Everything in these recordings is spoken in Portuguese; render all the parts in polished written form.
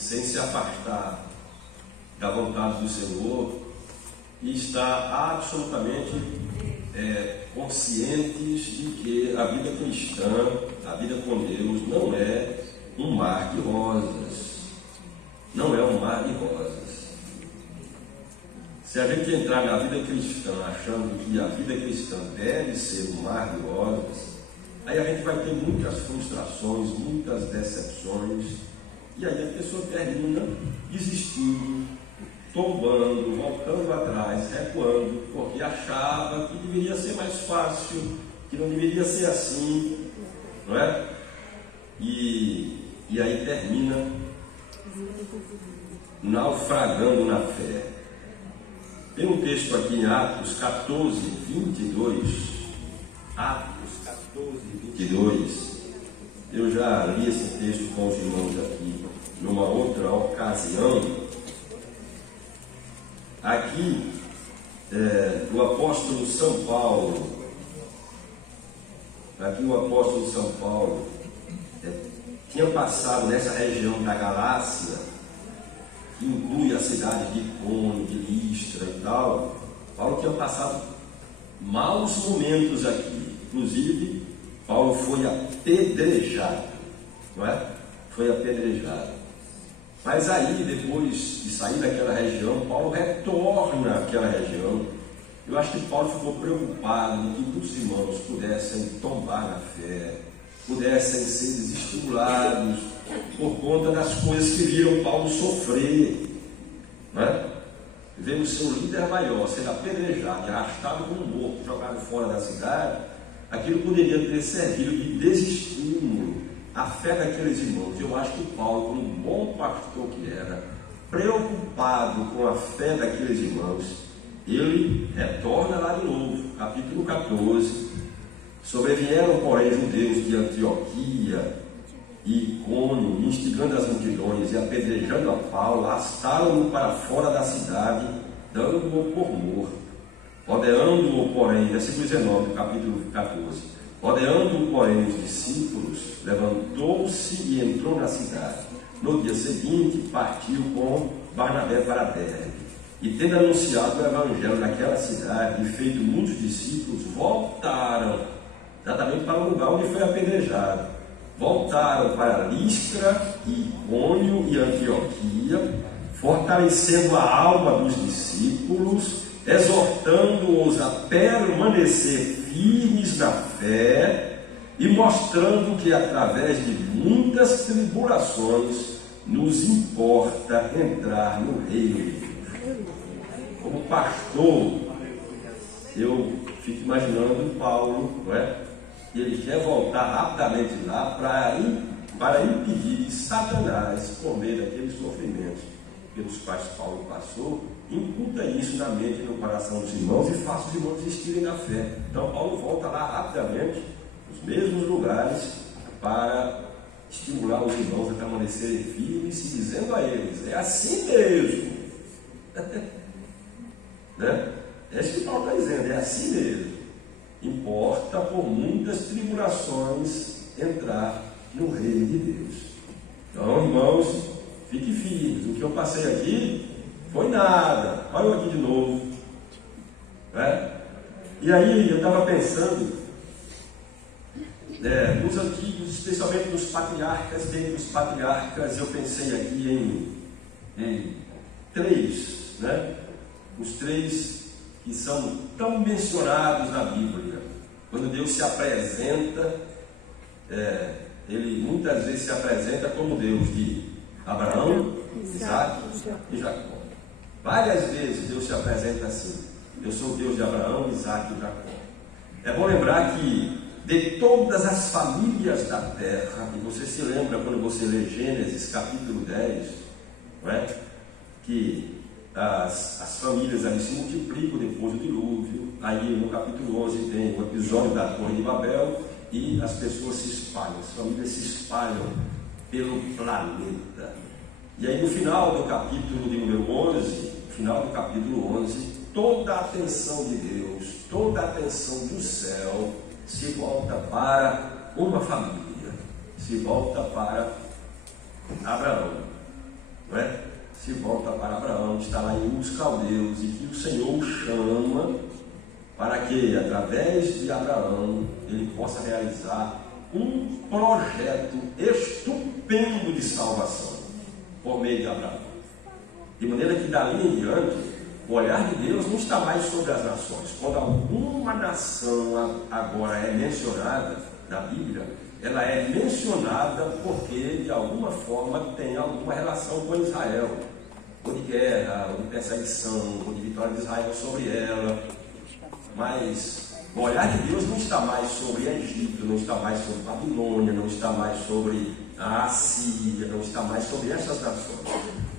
sem se afastar da vontade do Senhor e estar absolutamente conscientes de que a vida cristã, a vida com Deus, não é um mar de rosas. Não é um mar de rosas. Se a gente entrar na vida cristã achando que a vida cristã deve ser um mar de rosas, aí a gente vai ter muitas frustrações, muitas decepções, e aí a pessoa termina desistindo, tombando, voltando atrás, recuando, porque achava que deveria ser mais fácil, que não deveria ser assim, não é? E aí termina naufragando na fé. Tem um texto aqui em Atos 14, 22. Atos 14, 22. Eu já li esse texto com os irmãos aqui numa outra ocasião. Aqui, o apóstolo São Paulo, tinha passado nessa região da Galácia, que inclui a cidade de Icônio, de Listra e tal. Paulo tinha passado maus momentos aqui. Inclusive, Paulo foi apedrejado, não é? Foi apedrejado. Mas aí, depois de sair daquela região, Paulo retorna àquela região. Eu acho que Paulo ficou preocupado em que muitos irmãos pudessem tombar na fé, pudessem ser desestimulados por conta das coisas que viram Paulo sofrer, né? Vendo seu líder maior sendo apedrejado, arrastado como morto, jogado fora da cidade. Aquilo poderia ter servido de desestímulo à fé daqueles irmãos. Eu acho que Paulo, como um bom pastor que era, preocupado com a fé daqueles irmãos, ele retorna lá de novo, capítulo 14. Sobrevieram, porém, judeus de Antioquia e Icônio, instigando as multidões e apedrejando a Paulo, arrastaram-no para fora da cidade, dando-o por morto. Rodeando-o, porém, versículo 19 do capítulo 14, rodeando-o, porém, os discípulos, levantou-se e entrou na cidade. No dia seguinte, partiu com Barnabé para Derbe. E tendo anunciado o evangelho naquela cidade e feito muitos discípulos, voltaram exatamente para o lugar onde foi apedrejado. Voltaram para Listra, Icônio e Antioquia, fortalecendo a alma dos discípulos, exortando-os a permanecer firmes na fé e mostrando que através de muitas tribulações nos importa entrar no reino de Deus. Como pastor, eu fico imaginando Paulo, não é? Ele quer voltar rapidamente lá para impedir que Satanás, por meio daqueles sofrimentos pelos quais Paulo passou, incuta isso na mente e no coração dos irmãos e faça os irmãos desistirem da fé. Então Paulo volta lá rapidamente, nos mesmos lugares, para estimular os irmãos a permanecerem firmes e dizendo a eles: é assim mesmo. Né? É isso que Paulo está dizendo, é assim mesmo. Importa por muitas tribulações entrar no reino de Deus. Então, irmãos, fique firmes. O que eu passei aqui foi nada. Olha eu aqui de novo. Né? E aí eu estava pensando nos antigos, especialmente nos patriarcas. Dentre os patriarcas, eu pensei aqui em três, né? Os três que são tão mencionados na Bíblia. Quando Deus se apresenta, Ele muitas vezes se apresenta como Deus de Abraão, Isaac e Jacó. Várias vezes Deus se apresenta assim: eu sou o Deus de Abraão, Isaac e Jacó. É bom lembrar que de todas as famílias da terra, e você se lembra quando você lê Gênesis capítulo 10, não é? Que as famílias ali se multiplicam depois do dilúvio. Aí no capítulo 11 tem o episódio da Torre de Babel e as pessoas se espalham, as famílias se espalham pelo planeta. E aí no final do capítulo de número 11, toda a atenção de Deus, toda a atenção do céu se volta para uma família, se volta para Abraão. não é? Se volta para Abraão, que está lá em Ur dos Caldeus, e que o Senhor o chama para que, através de Abraão, ele possa realizar um projeto estupendo de salvação por meio de Abraão. De maneira que dali em diante, o olhar de Deus não está mais sobre as nações. Quando alguma nação agora é mencionada na Bíblia, ela é mencionada porque de alguma forma tem alguma relação com Israel, ou de guerra, ou de perseguição, ou de vitória de Israel sobre ela. Mas o olhar de Deus não está mais sobre Egito, não está mais sobre Babilônia, não está mais sobre a Assíria, não está mais sobre essas nações.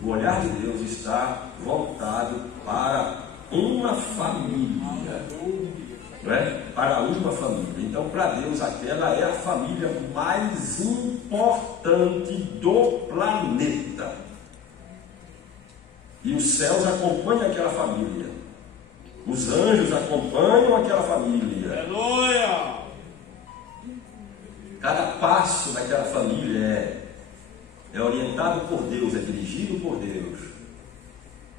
O olhar de Deus está voltado para uma família, não é? Para uma família. Então, para Deus, aquela é a família mais importante do planeta. E os céus acompanham aquela família. Os anjos acompanham aquela família. Aleluia! Cada passo daquela família é orientado por Deus, é dirigido por Deus.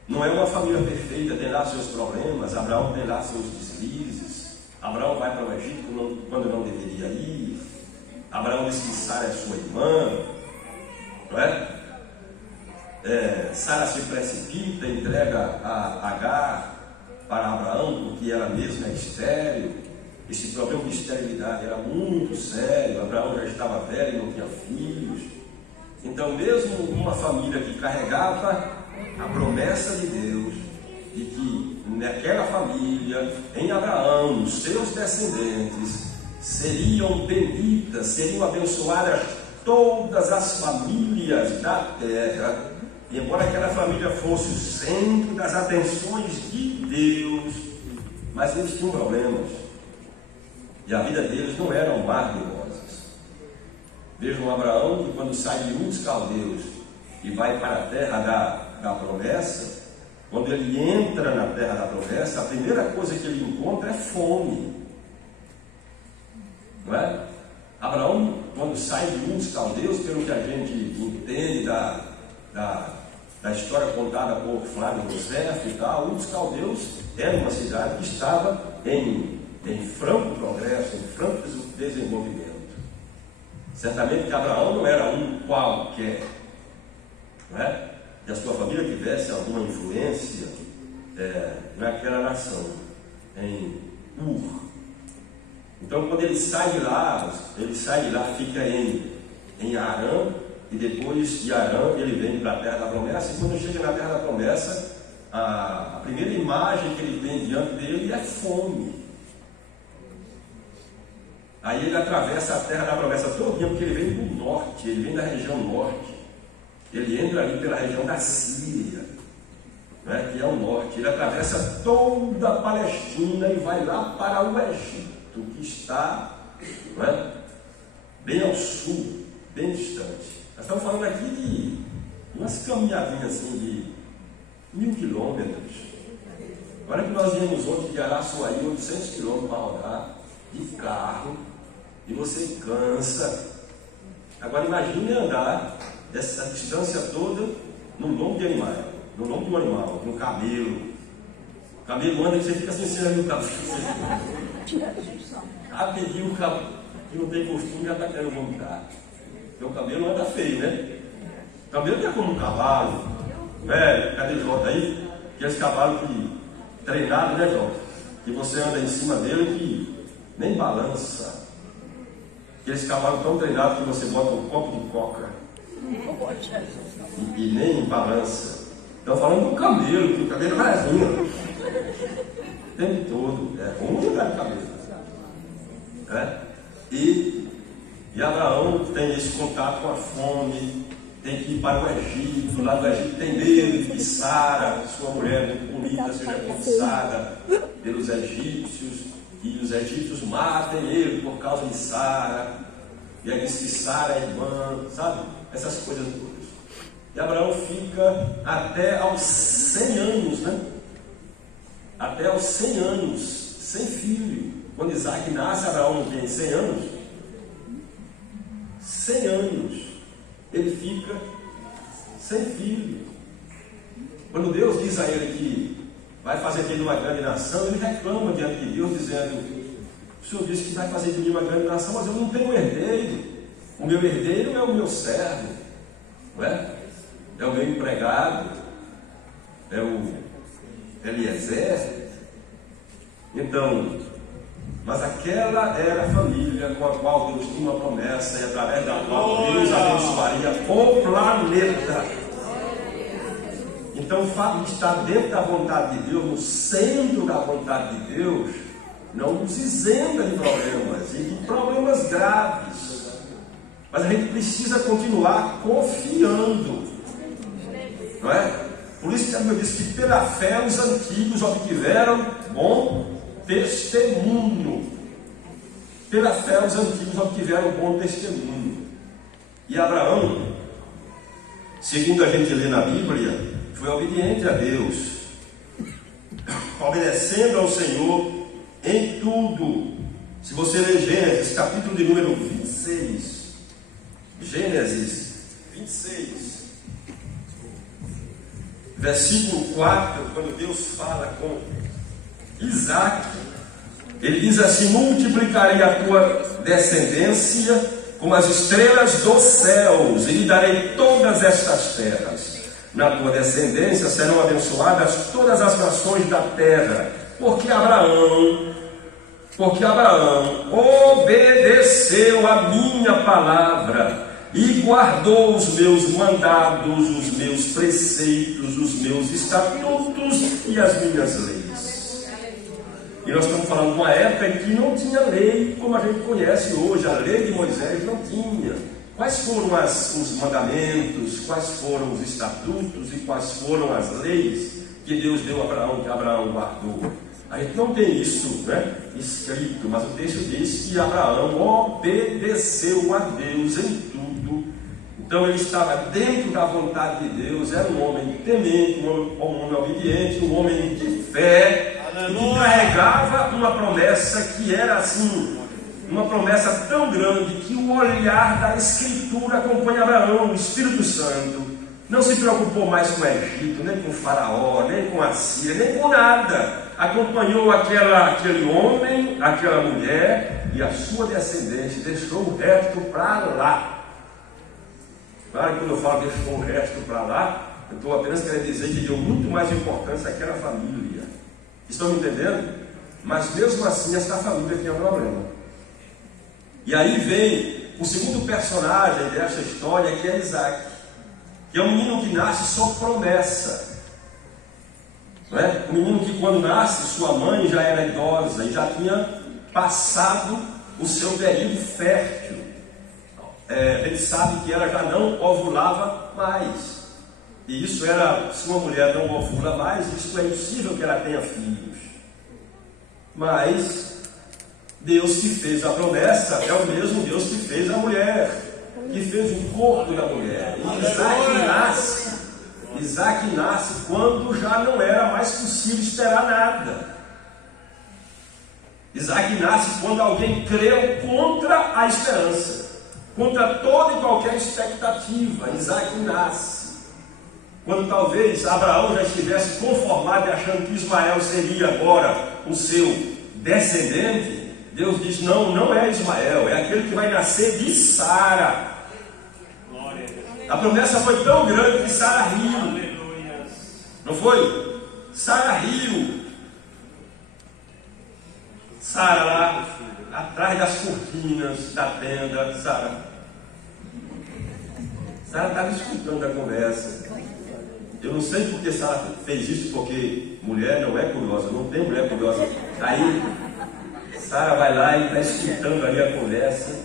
Não é uma família perfeita, tem lá seus problemas. Abraão tem lá seus deslizes. Abraão vai para o Egito quando não deveria ir. Abraão diz que Sara é sua irmã, não é? Sara se precipita, entrega a Agar para Abraão, porque ela mesma é estéril. Esse problema de esterilidade era muito sério. Abraão já estava velho e não tinha filhos. Então, mesmo uma família que carregava a promessa de Deus, de que naquela família, em Abraão, os seus descendentes seriam benditas, seriam abençoadas todas as famílias da terra. E embora aquela família fosse o centro das atenções de Deus, mas eles tinham problemas. E a vida deles não era um mar de rosas. Vejam Abraão, que quando sai de Ur dos Caldeus e vai para a terra da promessa, quando ele entra na terra da promessa, a primeira coisa que ele encontra é fome. Não é? Abraão, quando sai de Ur dos Caldeus, pelo que a gente entende da história contada por Flávio José e tal, Ur dos Caldeus era uma cidade que estava em franco progresso, em franco desenvolvimento. Certamente que Abraão não era um qualquer, não é? Que a sua família tivesse alguma influência naquela nação, em Ur. Então, quando ele sai de lá, fica em Arã, e depois de Arã ele vem para a terra da promessa. E quando chega na terra da promessa, a primeira imagem que ele tem diante dele é fome. Aí ele atravessa a terra da promessa todinha, porque ele vem do norte, ele vem da região norte. Ele entra ali pela região da Síria, né, que é o norte. Ele atravessa toda a Palestina e vai lá para o Egito, que está, né, bem ao sul, bem distante. Nós estamos falando aqui de umas caminhadinhas assim de 1000 quilômetros. Olha que nós viemos ontem de Araçuaí, 800 quilômetros para rodar de carro, e você cansa. Agora imagine andar essa distância toda no lombo de animal, no camelo. O camelo anda e você fica assim, o cabelo. Rapidinho o cabelo, que não tem costume, já está querendo vomitar. Porque o camelo anda feio, né? O camelo não é como um cavalo, velho, cadê o Jota aí? Aqueles cavalos treinados, né, Jota? Que você anda em cima dele que nem balança. Aqueles cavalos tão treinados que você bota um copo de coca e nem balança. Estão falando do camelo, que o camelo vai vindo o tempo todo. É ruim andar de camelo. E Abraão tem esse contato com a fome, tem que ir para o Egito. Lá no Egito tem medo de que Sara, sua mulher muito bonita, seja cobiçada pelos egípcios, e os egípcios matem ele por causa de Sara. E aí diz que Sara é irmã, sabe? Essas coisas todas. E Abraão fica até aos 100 anos, né? Até aos 100 anos, sem filho. Quando Isaac nasce, Abraão não tem 100 anos. 100 anos. Ele fica sem filho. Quando Deus diz a ele que vai fazer dele uma grande nação, ele reclama diante de Deus, dizendo: o Senhor disse que vai fazer de mim uma grande nação, mas eu não tenho herdeiro. O meu herdeiro é o meu servo, não é? É o meu empregado, é o Eliezer. Então, mas aquela era a família com a qual Deus tinha uma promessa e através da qual Deus abençoaria o planeta. Então, o fato de estar dentro da vontade de Deus, no centro da vontade de Deus, não nos isenta de problemas, e de problemas graves. Mas a gente precisa continuar confiando, não é? Por isso que a Bíblia diz que pela fé os antigos obtiveram bom testemunho. Pela fé os antigos obtiveram bom testemunho. E Abraão, segundo a gente lê na Bíblia, foi obediente a Deus, obedecendo ao Senhor em tudo. Se você ler Gênesis, capítulo de número 26, Gênesis 26, versículo 4, quando Deus fala com Isaac, ele diz assim: multiplicarei a tua descendência como as estrelas dos céus, e lhe darei todas estas terras. Na tua descendência serão abençoadas todas as nações da terra, porque Abraão obedeceu a minha palavra e guardou os meus mandados, os meus preceitos, os meus estatutos e as minhas leis. E nós estamos falando de uma época em que não tinha lei como a gente conhece hoje. A lei de Moisés não tinha. Quais foram os mandamentos, quais foram os estatutos e quais foram as leis que Deus deu a Abraão, que Abraão guardou? A gente não tem isso, né, escrito, mas o texto diz que Abraão obedeceu a Deus em tudo. Então ele estava dentro da vontade de Deus, era um homem temente, um homem obediente, um homem de fé, e que carregava uma promessa que era assim, uma promessa tão grande que o olhar da Escritura acompanha Abraão. O Espírito Santo não se preocupou mais com o Egito, nem com o Faraó, nem com a Síria, nem com nada. Acompanhou aquele homem, aquela mulher e a sua descendência, deixou o resto para lá. Claro que quando eu falo deixou o resto para lá, eu estou apenas querendo dizer que deu muito mais importância àquela família. Estão me entendendo? Mas mesmo assim, esta família tinha problema. E aí vem o segundo personagem desta história, que é Isaac, que é um menino que nasce sob promessa. Não é? Um menino que quando nasce, sua mãe já era idosa e já tinha passado o seu período fértil. A gente sabe que ela já não ovulava mais. E isso era, se uma mulher não ovula mais, isso é impossível que ela tenha filhos. Mas Deus que fez a promessa é o mesmo Deus que fez a mulher, que fez o corpo da mulher. E Isaac nasce quando já não era mais possível esperar nada. Isaac nasce quando alguém creu contra a esperança, contra toda e qualquer expectativa. Isaac nasce quando talvez Abraão já estivesse conformado e achando que Ismael seria agora o seu descendente. Deus diz: não é Ismael, é aquele que vai nascer de Sara. A promessa foi tão grande que Sara riu. Não foi? Sara riu. Sara lá, atrás das cortinas da tenda, Sara estava escutando a conversa. Eu não sei porque Sara fez isso, porque mulher não é curiosa, não tem mulher curiosa. Aí Sara vai lá e está escutando ali a conversa,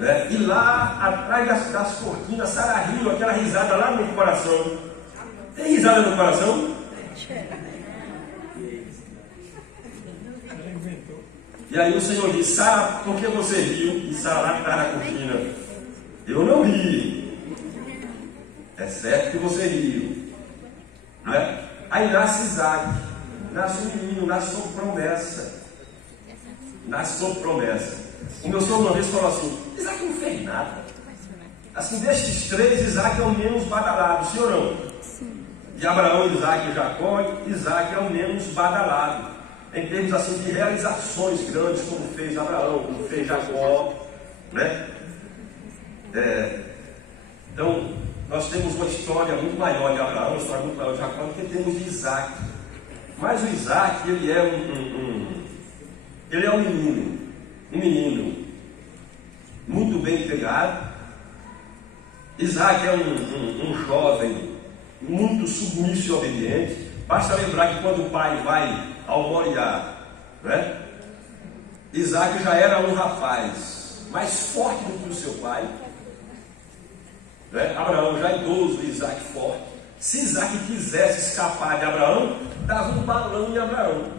né? E lá atrás das cortinas, Sara riu, aquela risada lá no coração. Tem risada no coração? E aí o Senhor diz: Sara, por que você riu? E Sara lá atrás da cortina: eu não ri. É certo que você riu, não é? Aí nasce Isaac, nasce um menino, nasce sob promessa. Nasce sob promessa. O meu sogro uma vez falou assim: Isaac não fez nada. Assim, destes três, Isaac é o menos badalado, sim ou não? Sim. De Abraão, Isaac e Jacó, Isaac é o menos badalado, em termos assim de realizações grandes, como fez Abraão, como fez Jacó, né? Então, nós temos uma história muito maior de Abraão, uma história muito maior de Jacó, do que temos de Isaac. Mas o Isaac, ele é um menino muito bem criado. Isaac é um jovem muito submisso e obediente. Basta lembrar que quando o pai vai ao Moriá, né? Isaac já era um rapaz mais forte do que o seu pai, né? Abraão já idoso, Isaac forte. Se Isaac quisesse escapar de Abraão, dava um balão em Abraão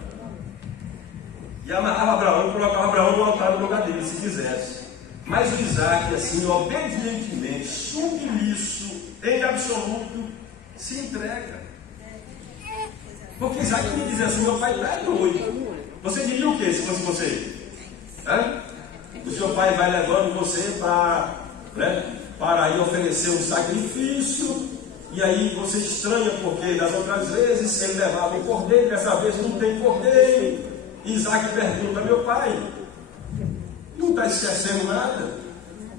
e amarrava Abraão e colocava Abraão no altar no lugar dele, se quisesse. Mas o Isaac, assim, obedientemente, submisso, em absoluto, se entrega. Porque Isaac me diz assim: meu pai está doido. Você diria o que se fosse você? O seu pai vai levando você para ir oferecer um sacrifício, e aí você estranha porque das outras vezes ele levava um cordeiro, dessa vez não tem cordeiro. Isaac pergunta: meu pai, não está esquecendo nada?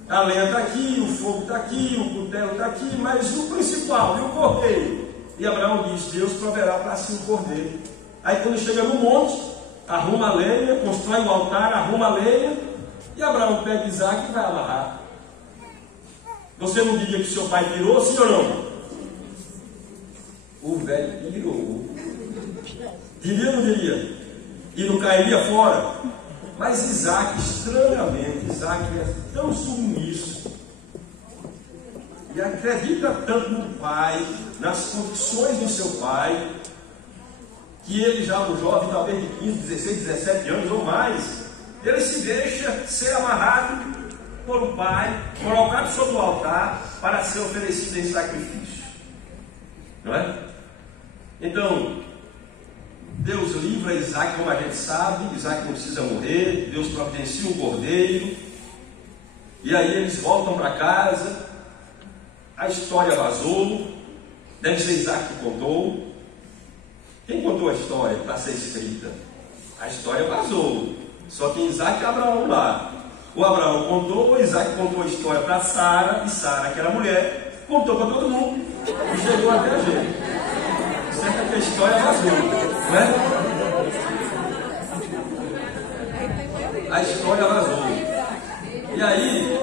A lenha está aqui, o fogo está aqui, o cutelo está aqui, mas o principal, e o cordeiro? E Abraão diz: Deus proverá para si um cordeiro. Aí quando chega no monte, arruma a lenha, constrói um altar, arruma a lenha, e Abraão pega Isaac e vai amarrar. Você não diria que seu pai pirou, sim ou não? O velho pirou. Diria ou não diria? E não cairia fora? Mas Isaac, estranhamente, Isaac é tão submisso e acredita tanto no pai, nas condições do seu pai, que ele já um jovem, talvez de 15, 16, 17 anos ou mais, ele se deixa ser amarrado por um pai, colocado sobre o altar para ser oferecido em sacrifício. Não é? Então, Deus livra Isaac, como a gente sabe. Isaac não precisa morrer, Deus providencia um cordeiro, e aí eles voltam para casa. A história vazou, deve ser Isaac que contou. Quem contou a história para ser escrita? A história vazou, só tem Isaac e Abraão lá. O Abraão contou, o Isaac contou a história para Sara, e Sara, que era mulher, contou para todo mundo, e chegou até a gente. Certo que a história vazou, né? A história vazou. E aí,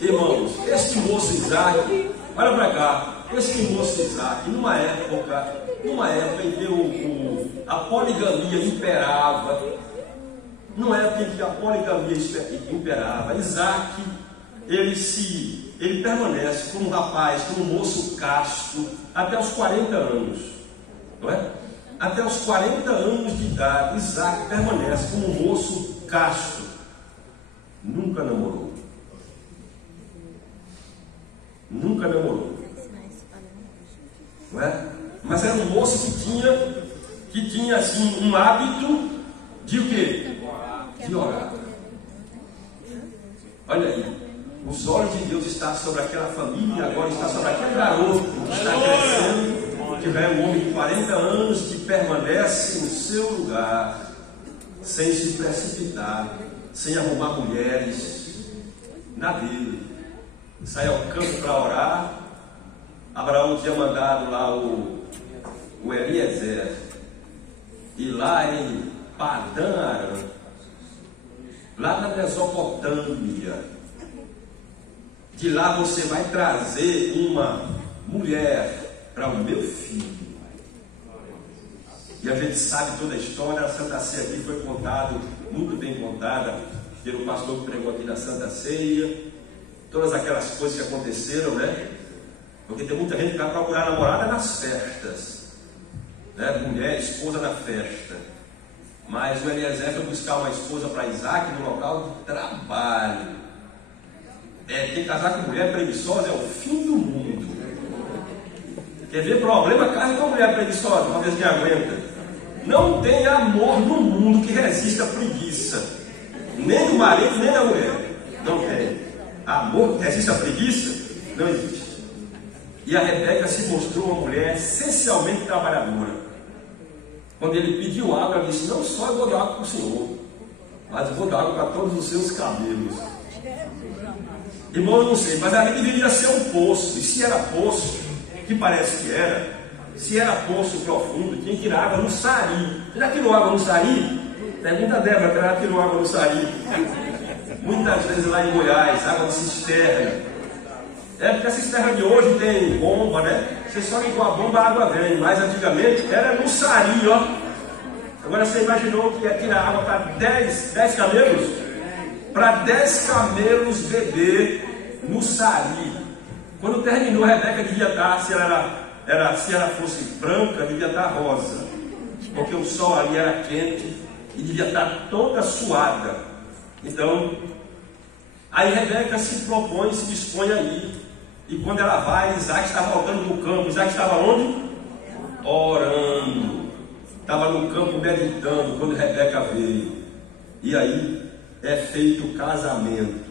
irmãos, este moço Isaac, olha para cá, este moço Isaac, numa época em que a poligamia imperava, numa época em que a poligamia imperava, Isaac, ele permanece como um rapaz, como um moço casto, até os 40 anos. Não é? Até os 40 anos de idade, Isaac permanece como um moço casto. Nunca namorou. Nunca namorou. Não é? Mas era um moço que tinha assim, um hábito de o quê? De orar. Olha aí. Os olhos de Deus estão sobre aquela família, agora está sobre aquele garoto que está crescendo, que já é um homem de 40 anos, que permanece no seu lugar, sem se precipitar, sem arrumar mulheres, na dele. Sai ao campo para orar. Abraão tinha mandado lá o Eliezer, e lá em Padã Arã, lá na Mesopotâmia, de lá você vai trazer uma mulher para o meu filho. E a gente sabe toda a história. A Santa Ceia aqui foi contada, muito bem contada, pelo pastor que pregou aqui na Santa Ceia. Todas aquelas coisas que aconteceram, né? Porque tem muita gente que vai procurar namorada nas festas, né? Mulher, esposa na festa. Mas o Eliezer foi buscar uma esposa para Isaac no local de trabalho. Quem casar com mulher preguiçosa é o fim do mundo. Quer ver problema? Casa com mulher preguiçosa, talvez que aguenta. Não tem amor no mundo que resista à preguiça, nem do marido, nem da mulher. Não tem. Amor que resiste à preguiça? Não existe. E a Rebeca se mostrou uma mulher essencialmente trabalhadora. Quando ele pediu água, ela disse: não só eu vou dar água para o Senhor, mas eu vou dar água para todos os seus cabelos. Irmão, eu não sei, mas ali deveria ser um poço. E se era poço, que parece que era, se era poço profundo, tinha que tirar água no sari. Você já tirou água no sari? Pergunta a Débora, que ela já tirou água no sari. Muitas vezes lá em Goiás, água de cisterna. É porque a cisterna de hoje tem bomba, né? Você só ligou a bomba, a água vem. Mas antigamente era no sari, ó. Agora você imaginou que ia tirar água para 10 camelos? Para 10 camelos beber no sari. Quando terminou, a Rebeca devia estar, se ela fosse branca, devia estar rosa. Porque o sol ali era quente e devia estar toda suada. Então, aí Rebeca se propõe, se dispõe a ir. E quando ela vai, Isaac está voltando no campo. Isaac estava onde? Orando. Estava no campo meditando quando Rebeca veio. E aí é feito o casamento.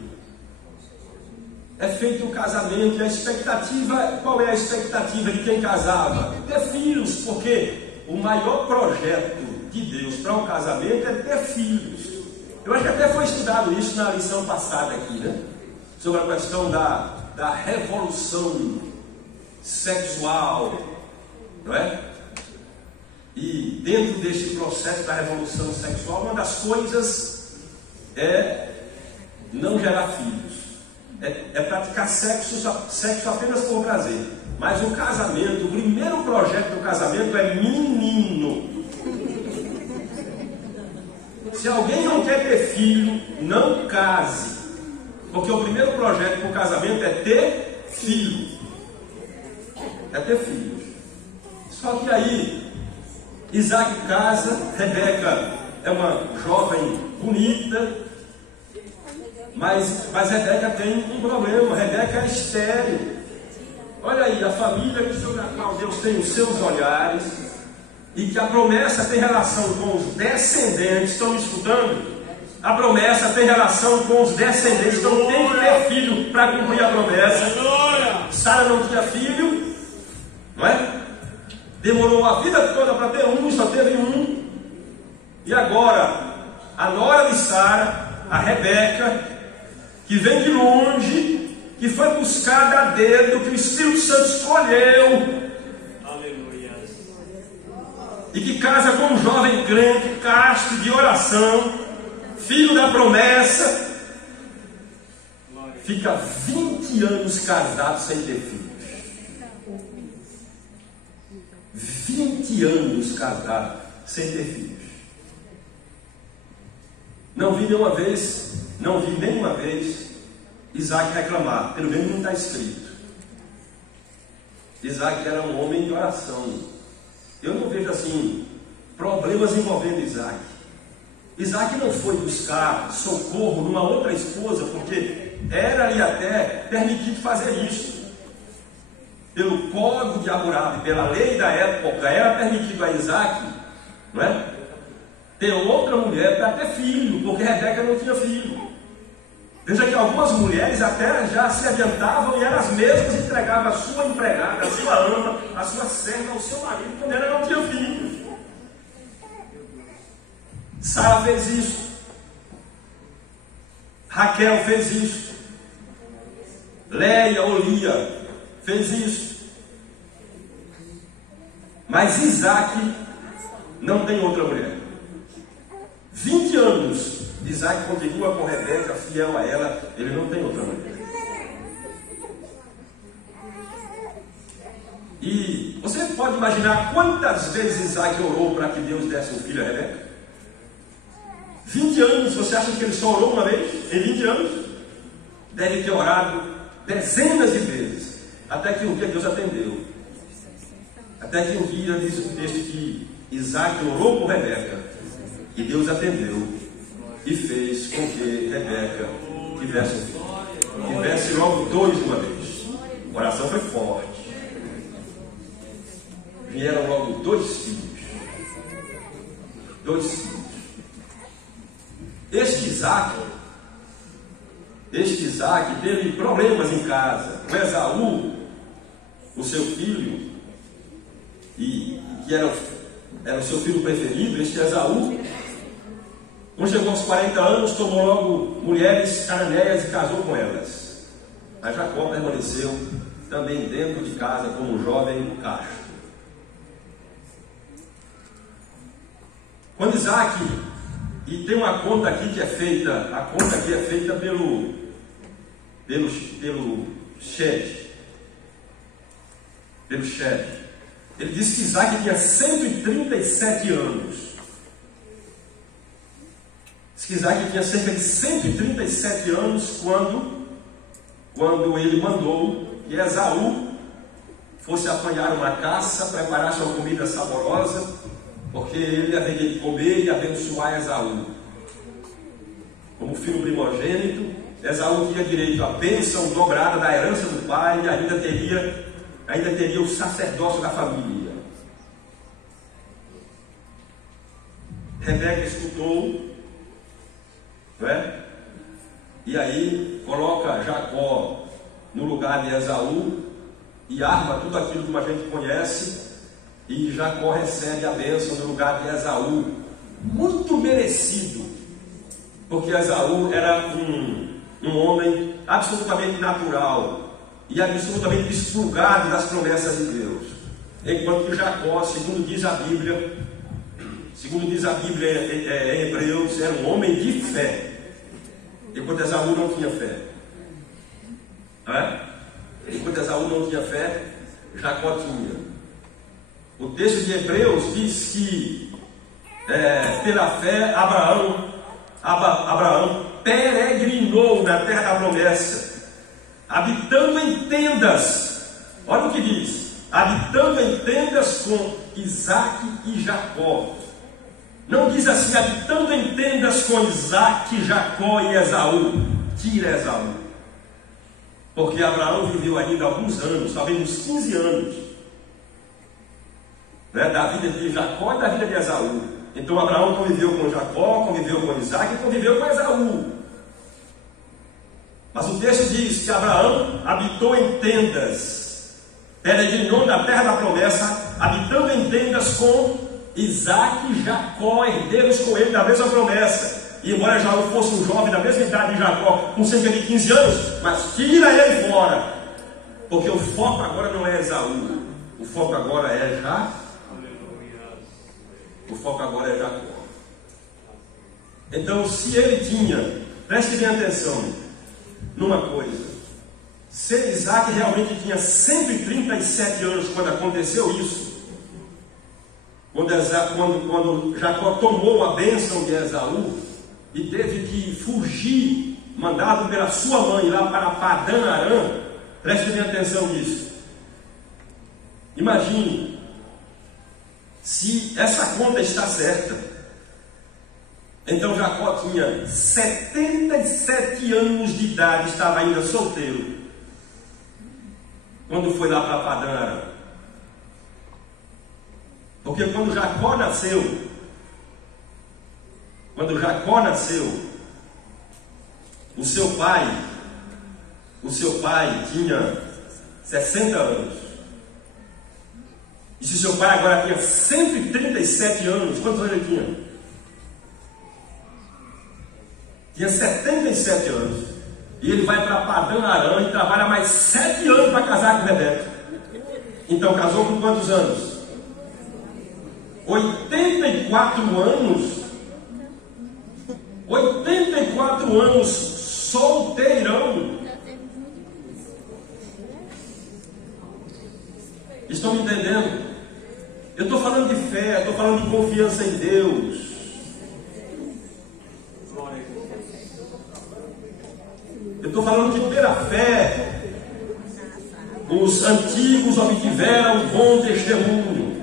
É feito o casamento. E a expectativa, qual é a expectativa de quem casava? Ter filhos, porque o maior projeto de Deus para um casamento é ter filhos. Eu acho que até foi estudado isso na lição passada aqui, né? Sobre a questão da revolução sexual, não é? E dentro deste processo da revolução sexual, uma das coisas é não gerar filhos, é praticar sexo apenas por prazer. Mas o casamento, o primeiro projeto do casamento é menino. Se alguém não quer ter filho, não case. Porque o primeiro projeto para o casamento é ter filho. É ter filho. Só que aí, Isaac casa, Rebeca é uma jovem bonita, mas Rebeca tem um problema. Rebeca é estéril. Olha aí, a família sobre a qual Deus tem os seus olhares, e que a promessa tem relação com os descendentes. Estão me escutando? A promessa tem relação com os descendentes. Então tem que ter filho para cumprir a promessa. Sara não tinha filho, não é? Demorou a vida toda para ter um, só teve um. E agora, a nora de Sara, a Rebeca, que vem de longe, que foi buscada a dedo, que o Espírito Santo escolheu, e que casa com um jovem crente, casto, de oração, filho da promessa, fica 20 anos casado sem ter filhos. 20 anos casado sem ter filhos. Não vi nenhuma vez Isaac reclamar, pelo menos não está escrito. Isaac era um homem de oração. Eu não vejo assim problemas envolvendo Isaac. Isaac não foi buscar socorro numa outra esposa, porque era-lhe até permitido fazer isso. Pelo código de Hammurabi, pela lei da época, era permitido a Isaac, não é? Ter outra mulher para ter filho, porque Rebeca não tinha filho. Veja que algumas mulheres até já se adiantavam e elas mesmas entregavam a sua empregada, a sua ama, a sua serva ao seu marido quando ela não tinha filho. Sara fez isso. Raquel fez isso. Léia ou Lia fez isso. Mas Isaac não tem outra mulher. 20 anos Isaac continua com Rebeca, fiel a ela. Ele não tem outra mulher. E você pode imaginar quantas vezes Isaac orou para que Deus desse um filho a Rebeca? 20 anos. Você acha que ele só orou uma vez? Em 20 anos? Deve ter orado dezenas de vezes, até que um dia Deus atendeu. Até que um dia diz o texto que Isaac orou por Rebeca e Deus atendeu e fez com que Rebeca tivesse um filho. Tivesse logo dois de uma vez. A oração foi forte. Vieram logo dois filhos. Dois filhos. Este Isaac este Isaac teve problemas em casa. O Esaú, o seu filho, e que era o seu filho preferido, este Esaú, quando chegou aos 40 anos, tomou logo mulheres cananeias e casou com elas. Mas Jacó permaneceu também dentro de casa como um jovem casto. Quando Isaac, e tem uma conta aqui que é feita, a conta aqui é feita pelo Shed. Ele disse que Isaac tinha 137 anos. Diz que Isaac tinha cerca de 137 anos quando ele mandou que Esaú fosse apanhar uma caça, preparasse uma comida saborosa, porque ele haveria de comer e abençoar Esaú. Como filho primogênito, Esaú tinha direito à bênção dobrada da herança do pai e ainda teria o sacerdócio da família. Rebeca escutou, não é? E aí coloca Jacó no lugar de Esaú e arma tudo aquilo que a gente conhece, e Jacó recebe a bênção no lugar de Esaú, muito merecido, porque Esaú era um homem absolutamente natural e absolutamente desplugado das promessas de Deus, enquanto que Jacó, segundo diz a Bíblia em Hebreus, era um homem de fé, enquanto Esaú não tinha fé. Enquanto Esaú não tinha fé, Jacó tinha. O texto de Hebreus diz que pela fé Abraão peregrinou na terra da promessa, habitando em tendas. Olha o que diz: habitando em tendas com Isaac e Jacó. Não diz assim, habitando em tendas com Isaac, Jacó e Esaú. Tira Esaú, porque Abraão viveu ainda alguns anos, talvez uns 15 anos, da vida de Jacó e da vida de Esaú. Então Abraão conviveu com Jacó, conviveu com Isaac e conviveu com Esaú. Mas o texto diz que Abraão habitou em tendas, peregrinou na terra da promessa, habitando em tendas com Isaac e Jacó, herdeiros com ele da mesma promessa. E embora Esaú fosse um jovem da mesma idade de Jacó, com cerca de 15 anos, mas tira ele fora, porque o foco agora não é Esaú, o foco agora é Jacó. Então, se ele tinha, preste bem atenção numa coisa: se Isaac realmente tinha 137 anos quando aconteceu isso, quando Jacó tomou a bênção de Esaú e teve que fugir, mandado pela sua mãe lá para Padã Arã, preste bem atenção nisso. Imagine se essa conta está certa. Então Jacó tinha 77 anos de idade, estava ainda solteiro quando foi lá para Padã Arã. Porque quando Jacó nasceu, o seu pai tinha 60 anos. E se seu pai agora tinha 137 anos, quantos anos ele tinha? Tinha 77 anos. E ele vai para Padã Arã e trabalha mais 7 anos para casar com Rebeca. Então casou com quantos anos? 84 anos. 84 anos solteirão. Estão me entendendo? Eu estou falando de fé, estou falando de confiança em Deus. Eu estou falando que pela fé os antigos obtiveram bom testemunho.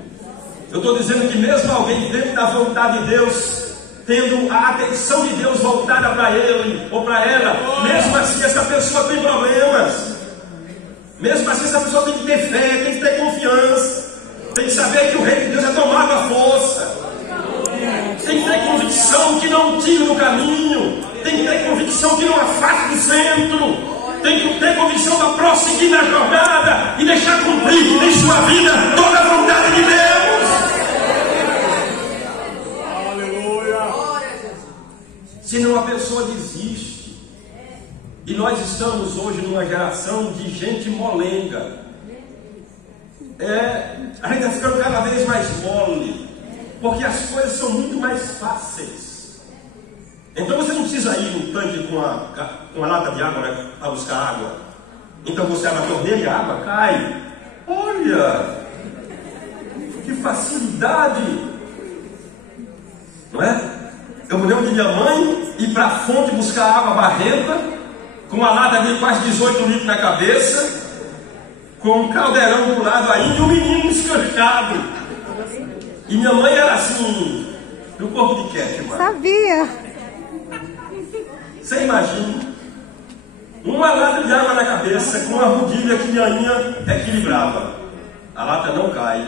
Eu estou dizendo que mesmo alguém dentro da vontade de Deus, tendo a atenção de Deus voltada para ele ou para ela, mesmo assim essa pessoa tem problemas. Mesmo assim essa pessoa tem que ter fé, tem que ter confiança, tem que saber que o reino de Deus é tomado à força, tem que ter convicção que não tira do caminho, tem tem que ter convicção que não afasta do centro. Tem que ter convicção para prosseguir na jornada e deixar cumprir em sua vida toda a vontade de Deus. Aleluia. Senão a pessoa desiste. E nós estamos hoje numa geração de gente molenga. A gente está ficando cada vez mais mole, porque as coisas são muito mais fáceis. Então você não precisa ir no tanque com uma lata de água, né, para buscar água. Então você abre a torneira e a água cai. Olha, que facilidade, não é? Eu me lembro de minha mãe ir para a fonte buscar água barrenta, com uma lata de quase 18 litros na cabeça, com um caldeirão do lado ainda e um menino escancado. E minha mãe era assim, no corpo de quete, mano. Sabia? Você imagina uma lata de água na cabeça com uma rodilha que minha linha equilibrava. A lata não cai.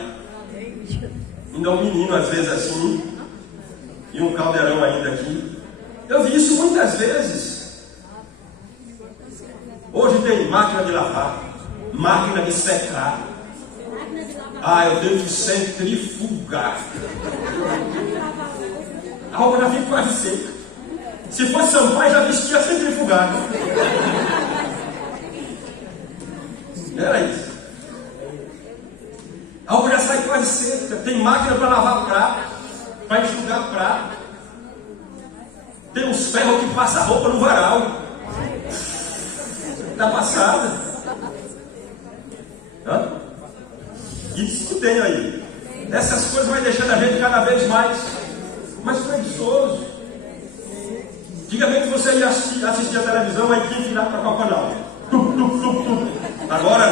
Ainda um menino às vezes assim, e um caldeirão ainda aqui. Eu vi isso muitas vezes. Hoje tem máquina de lavar, máquina de secar. Eu tenho que centrifugar. A roupa já fica quase seca. Se fosse Sampaio, já vestia centrifugado. Era isso. A roupa já sai quase seca. Tem máquina para lavar prato, para enxugar prato. Tem uns ferros que passam a roupa no varal. Está passada. Isso que tem aí. Essas coisas vai deixando a gente cada vez mais preguiçoso. Antigamente você ia assistir a televisão, aí tinha que virar para qual canal? Agora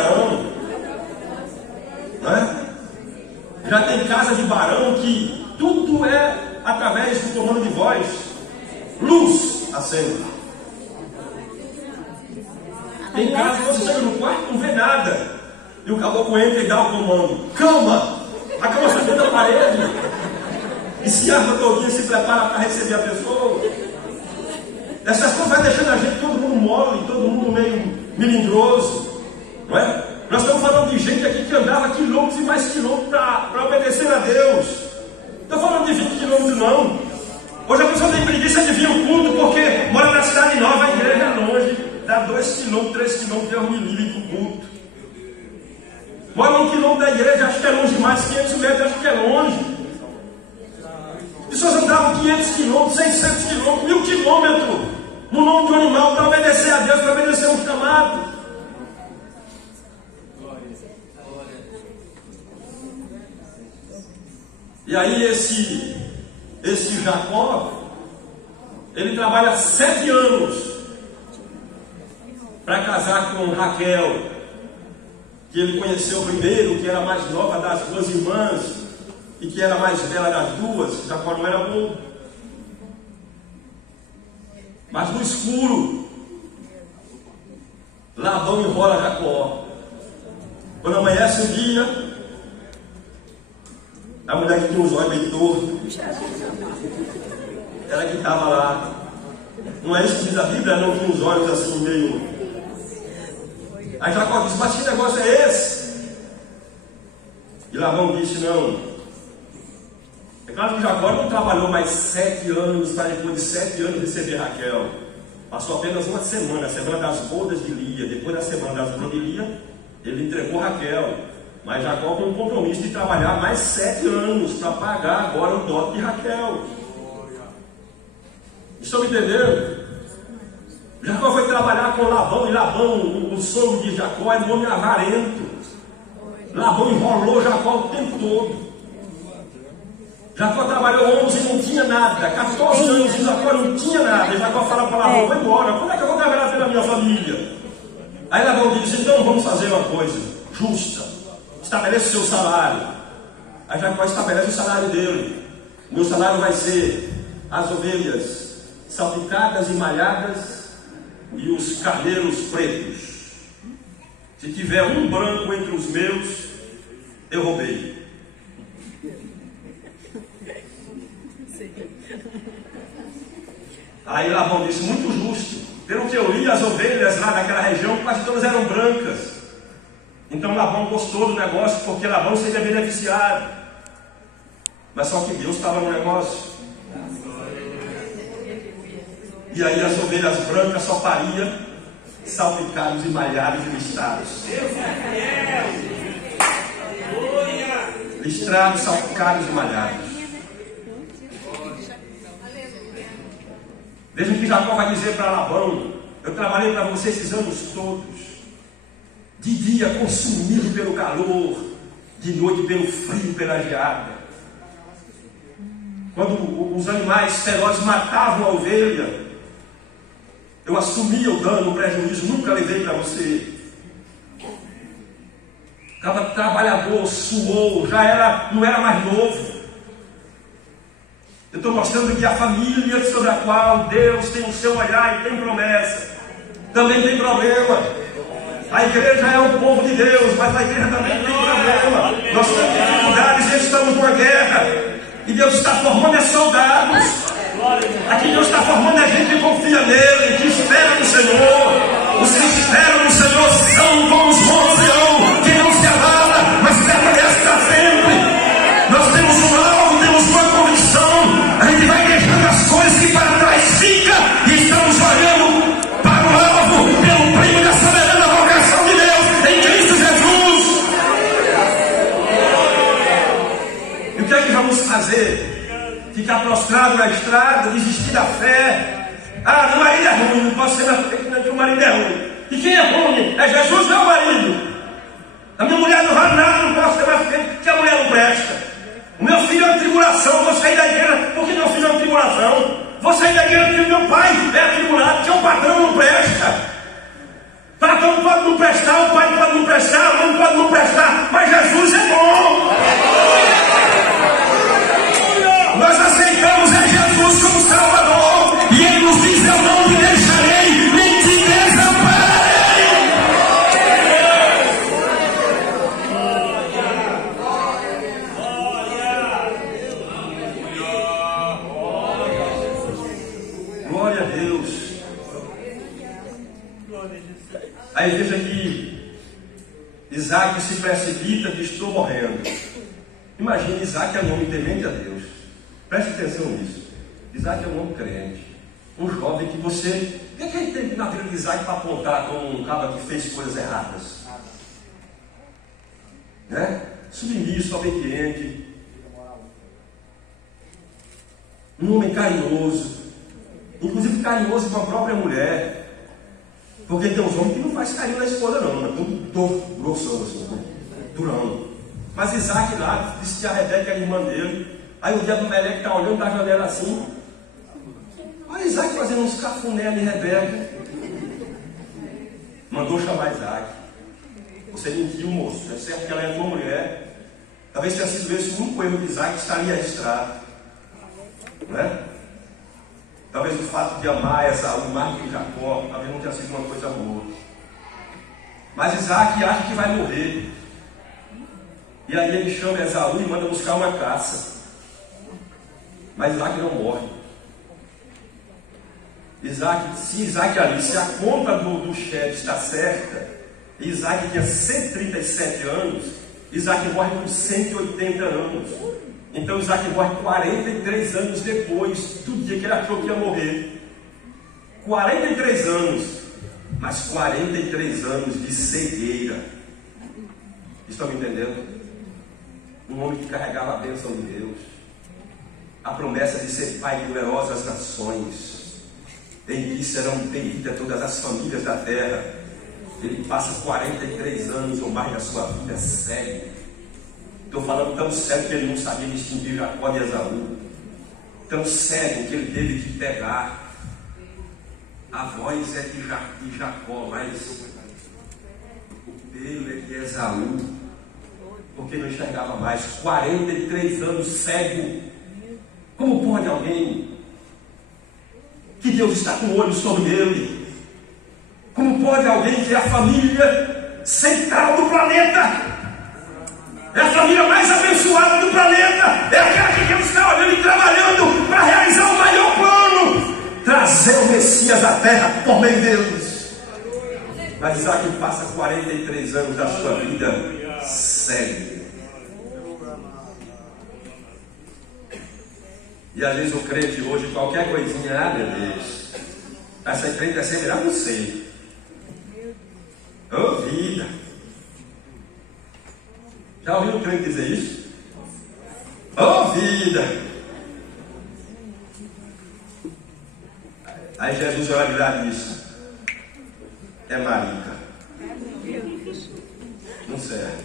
não é? Já tem casa de barão que tudo é através do comando de voz. Luz acende. Tem casa que você chega no quarto e não vê nada. E o caboclo entra e dá o comando. Cama! A cama está dentro da parede. E se arma todinha, se prepara para receber a pessoa. Essas coisas vai deixando a gente todo mundo mole, todo mundo meio melindroso, não é? Nós estamos falando de gente aqui que andava quilômetros e mais quilômetros para obedecer a Deus. Não estou falando de 20 quilômetros não. Hoje a pessoa tem preguiça de vir ao culto porque mora na cidade nova, a igreja é longe, dá 2 quilômetros, 3 quilômetros, Deus me livre para o culto. Mora 1 quilômetro da igreja, acho que é longe demais, 500 metros, acho que é longe. Pessoas andavam 500 quilômetros, 600 quilômetros, 1000 quilômetros no nome de um animal para obedecer a Deus, para obedecer um chamado. E aí esse Jacó, ele trabalha 7 anos para casar com Raquel, que ele conheceu primeiro, que era a mais nova das 2 irmãs, e que era a mais bela das 2. Jacó não era bom. Mas no escuro, Labão enrola Jacó. Quando amanhece o dia, a mulher que tinha os olhos bem tortos, ela que estava lá. Não é isso que diz a Bíblia? Não tinha os olhos assim meio. Aí Jacó disse: mas que negócio é esse? E Labão disse: não. É claro que Jacó não trabalhou mais 7 anos para depois de 7 anos receber Raquel. Passou apenas uma semana, a semana das bodas de Lia. Depois da semana das bodas de Lia, ele entregou Raquel. Mas Jacó com um compromisso de trabalhar mais 7 anos para pagar agora o dote de Raquel. Estão me entendendo? Jacó foi trabalhar com Labão, e Labão, o sogro de Jacó, era um homem avarento. Labão enrolou Jacó o tempo todo. Jacó trabalhou 11 e não tinha nada. 14 anos e Jacó não tinha nada. E Jacó falava para Labão: vou embora, como é que eu vou trabalhar pela minha família? Aí Labão disse: então vamos fazer uma coisa justa. Estabelece o seu salário. Aí Jacó estabelece o salário dele. O meu salário vai ser as ovelhas salpicadas e malhadas e os carneiros pretos. Se tiver um branco entre os meus, eu roubei. Aí Labão disse, muito justo. Pelo que eu li, as ovelhas lá daquela região quase todas eram brancas. Então Labão gostou do negócio, porque Labão seria beneficiado. Mas só que Deus estava no negócio. E aí as ovelhas brancas só pariam salpicados e malhados e listrados. Listrados, salpicados e malhados. Veja o que Jacó vai dizer para Labão. Eu trabalhei para você esses anos todos. De dia consumido pelo calor, de noite pelo frio, pela geada. Quando os animais ferozes matavam a ovelha, eu assumia o dano, o prejuízo, nunca levei para você. Estava trabalhador, suou, não era mais novo. Eu estou mostrando que a família sobre a qual Deus tem o seu olhar e tem promessa, também tem problema. A igreja é o povo de Deus, mas a igreja também tem problema. Nós temos dificuldades e estamos numa guerra. E Deus está formando soldados. Aqui Deus está formando a gente que confia nele, que espera no Senhor. Os que esperam no Senhor são como os montes de Sião, que não se abala, mas permanece para sempre. Nós temos um alvo, temos uma convicção. A gente vai deixando as coisas que para trás ficam e estamos olhando para o alvo, pelo prêmio da soberana vocação de Deus em Cristo Jesus. E o que é que vamos fazer? Ficar prostrado na estrada, desistir da fé? Ah, meu marido é ruim, não posso ser mais frente, não, que o marido é ruim. E quem é ruim? É Jesus, meu marido. A minha mulher não vale nada, não posso ser mais frente, que a mulher não presta. O meu filho é uma tribulação, vou sair da igreja porque meu filho é uma tribulação. Vou sair da igreja porque meu pai é atribulado, porque o patrão não presta. O patrão pode não prestar, o pai pode não prestar, a mãe pode não prestar, mas Jesus é bom. Nós aceitamos a Jesus como Salvador, e Ele nos diz, eu não te deixarei, nem te desampararei. Glória a Deus. Aí veja que Isaac se precipita que estou morrendo. Imagina, Isaac é um homem temente a Deus. Preste atenção nisso. Isaac é um homem crente. Um jovem que você... O que é que ele tem na vida de Isaac para apontar como um cara que fez coisas erradas? Né? Submisso, obediente. Um homem carinhoso. Inclusive carinhoso com a própria mulher. Porque tem uns homens que não faz carinho na esposa não. Mas tudo grossão assim. Durão. Mas Isaac lá disse que a Rebeca era irmã dele. Aí o dia do Meleque está olhando da janela assim. Olha Isaac fazendo uns cafuné ali, Rebeca. Mandou chamar Isaac. Você mentiu, moço. É certo que ela é tua mulher. Talvez tenha sido esse o único erro de Isaac que estaria registrado. Não é? Talvez o fato de amar Esaú mais que Jacó, talvez não tenha sido uma coisa boa. Mas Isaac acha que vai morrer. E aí ele chama Esaú e manda buscar uma caça. Mas Isaac não morre. Se Isaac ali, se a conta do chefe está certa, e Isaac tinha 137 anos, Isaac morre com 180 anos. Então Isaac morre 43 anos depois do dia que ele achou que ia morrer. 43 anos, mas 43 anos de cegueira. Estão me entendendo? Um homem que carregava a bênção de Deus, a promessa de ser pai de numerosas nações, em que serão benditas todas as famílias da terra. Ele passa 43 anos ou mais da sua vida cego. Estou falando tão cego que ele não sabia distinguir Jacó de Esaú. Tão cego que ele teve que pegar. A voz é de Jacó, mas o pelo é de Esaú, porque não enxergava mais. 43 anos cego. Como pode alguém que Deus está com o olho sobre ele? Como pode alguém que é a família central do planeta? É a família mais abençoada do planeta. É aquela que Deus está olhando e trabalhando para realizar o maior plano. Trazer trazer o Messias à terra por meio deles. Mas Isaac passa 43 anos da sua vida cego. E às vezes o crente hoje, qualquer coisinha, meu Deus, essa crente é ser melhor, não sei. Ô vida! Já ouviu o crente dizer isso? Ô vida! Aí Jesus olha lá e diz: é marica. Não serve.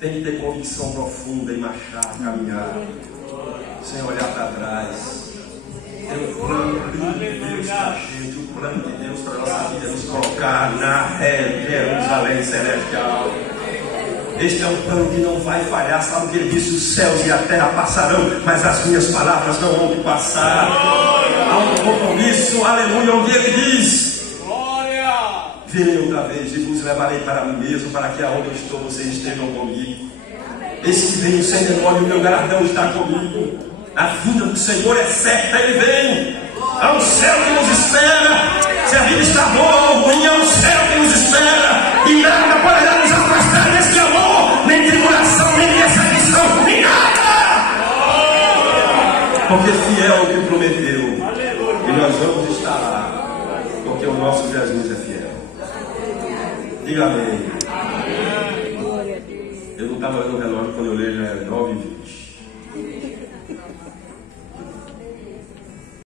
Tem que ter convicção profunda e marchar, caminhar, sem olhar para trás. Tem um plano de Deus para a gente, um plano de Deus para a nossa vida, nos colocar na Jerusalém celestial. Este é um plano que não vai falhar. Sabe o que ele disse? Os céus e a terra passarão, mas as minhas palavras não vão passar. Há um compromisso, aleluia, onde ele diz: virei outra vez e vos levarei para mim mesmo, para que aonde eu estou vocês estejam comigo. Esse que veio sem demora, o meu galardão está comigo. A vinda do Senhor é certa, ele vem. Há um céu que nos espera. Se a vida está boa ou ruim, há um céu que nos espera. E nada poderá nos afastar desse amor, nem tribulação, nem perseguição, nem nada. Porque fiel é o que prometeu. E nós vamos estar lá, porque o nosso Jesus é fiel. Diga amém. Eu não estava olhando o relógio quando eu olhei, já era 9h20.